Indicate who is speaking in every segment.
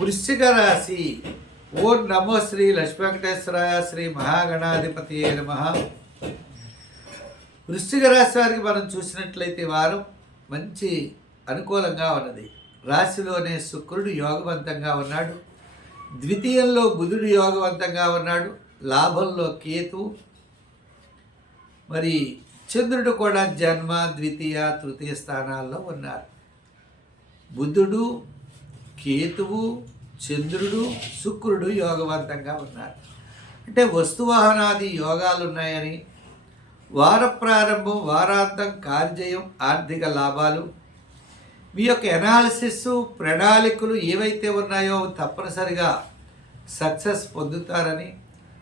Speaker 1: వృశ్చిక రాశి. ఓం నమో శ్రీ లక్ష్మీ వెంకటేశ్వరాయ శ్రీ మహాగణాధిపతి నమ. వృశ్చిక రాశి వారికి మనం చూసినట్లయితే వారం మంచి అనుకూలంగా ఉన్నది. రాశిలోనే శుక్రుడు యోగవంతంగా ఉన్నాడు. ద్వితీయంలో బుధుడు యోగవంతంగా ఉన్నాడు. లాభంలో కేతు. మరి చంద్రుడు కూడా జన్మ ద్వితీయ తృతీయ స్థానాల్లో ఉన్నారు. బుధుడు కేతువు చంద్రుడు శుక్రుడు యోగవంతంగా ఉన్నారు. అంటే వస్తువాహనాది యోగాలు ఉన్నాయని వార ప్రారంభం వారాంతం కార్యజయం ఆర్థిక లాభాలు మీ యొక్క ఎనాలిసిస్ ప్రణాళికలు ఏవైతే ఉన్నాయో అవి తప్పనిసరిగా సక్సెస్ పొందుతారని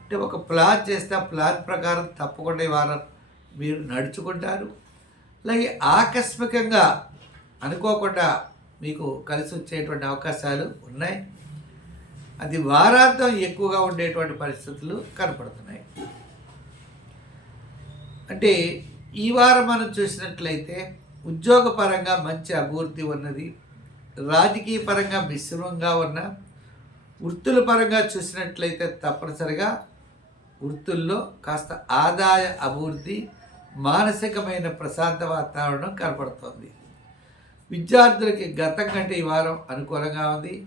Speaker 1: అంటే ఒక ప్లాన్ చేస్తే ఆ ప్లాన్ ప్రకారం తప్పకుండా వారం మీరు నడుచుకుంటారు. అలాగే ఆకస్మికంగా అనుకోకుండా మీకు కలిసి వచ్చేటువంటి అవకాశాలు ఉన్నాయి. అది వారాంతం ఎక్కువగా ఉండేటువంటి పరిస్థితులు కనపడుతున్నాయి. అంటే ఈ వారం మనం చూసినట్లయితే ఉద్యోగపరంగా మంచి అభివృద్ధి ఉన్నది. రాజకీయ పరంగా మిశ్రమంగా ఉన్న వృత్తుల పరంగా చూసినట్లయితే తప్పనిసరిగా వృత్తుల్లో కాస్త ఆదాయ అభివృద్ధి మానసికమైన ప్రశాంత వాతావరణం కనపడుతోంది. విద్యార్థులకి గతం కంటే ఈ వారం అనుకూలంగా ఉంది.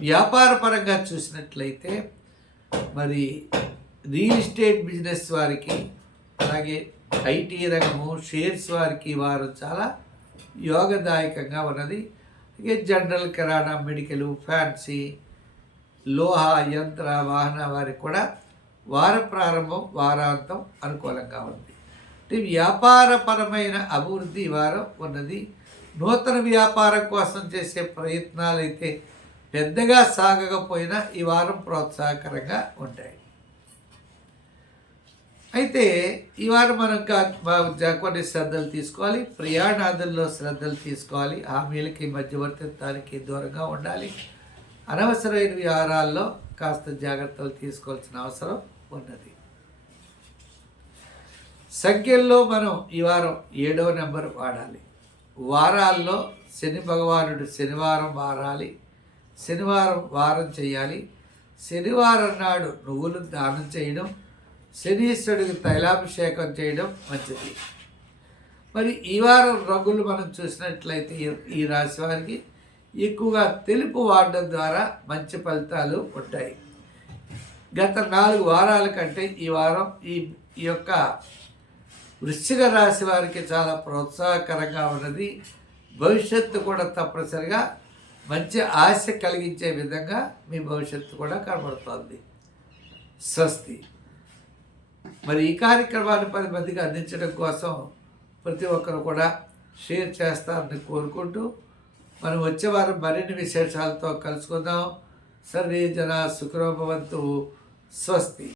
Speaker 1: వ్యాపార పరంగా చూసినట్లయితే మరి రియల్ ఎస్టేట్ బిజినెస్ వారికి అలాగే ఐటీ రంగము షేర్స్ వారికి వారు వారం చాలా యోగదాయకంగా ఉన్నది. అలాగే జనరల్ కిరాణా మెడికల్ ఫ్యాన్సీ లోహ యంత్ర వాహన వారికి కూడా వార ప్రారంభం వారాంతం అనుకూలంగా ఉంది. అంటే వ్యాపారపరమైన అభివృద్ధి వారం ఉన్నది. నూతన వ్యాపారం కోసం చేసే ప్రయత్నాలు అయితే పెద్దగా సాగకపోయినా ఈ వారం ప్రోత్సాహకరంగా ఉంటాయి. అయితే ఈ వారం మనం కా- కొన్ని శ్రద్ధలు తీసుకోవాలి ప్రయాణాదుల్లో శ్రద్ధలు తీసుకోవాలి హామీలకి మధ్యవర్తిత్వానికి దూరంగా ఉండాలి. అనవసరమైన వ్యవహారాల్లో కాస్త జాగ్రత్తలు తీసుకోవాల్సిన అవసరం ఉన్నది. సంఖ్యల్లో మనం ఈ వారం ఏడవ నెంబర్ వాడాలి. వారాల్లో శని భగవానుడు శనివారం వారాలి శనివారం వారం చేయాలి. శనివారం నాడు నువ్వులు దానం చేయడం శనీశ్వరుడికి తైలాభిషేకం చేయడం మంచిది. మరి ఈ వారం రంగులు మనం చూసినట్లయితే ఈ- రాశి వారికి ఎక్కువగా తెలుపు వాడడం ద్వారా మంచి ఫలితాలు ఉంటాయి. గత నాలుగు వారాల కంటే ఈ వారం ఈ ఈ యొక్క వృశ్చిక రాశి వారికి చాలా ప్రోత్సాహకరంగా ఉన్నది. భవిష్యత్తు కూడా తప్పనిసరిగా మంచి ఆశ కలిగించే విధంగా మీ భవిష్యత్తు కూడా కనబడుతోంది. స్వస్తి. మరి ఈ కార్యక్రమాన్ని పది మందికి అందించడం కోసం ప్రతి ఒక్కరు కూడా షేర్ చేస్తారని కోరుకుంటూ మనం వచ్చే వారం మరిన్ని విశేషాలతో కలుసుకుందాం. సర్వే జన సుఖరోభవంతు స్వస్తి.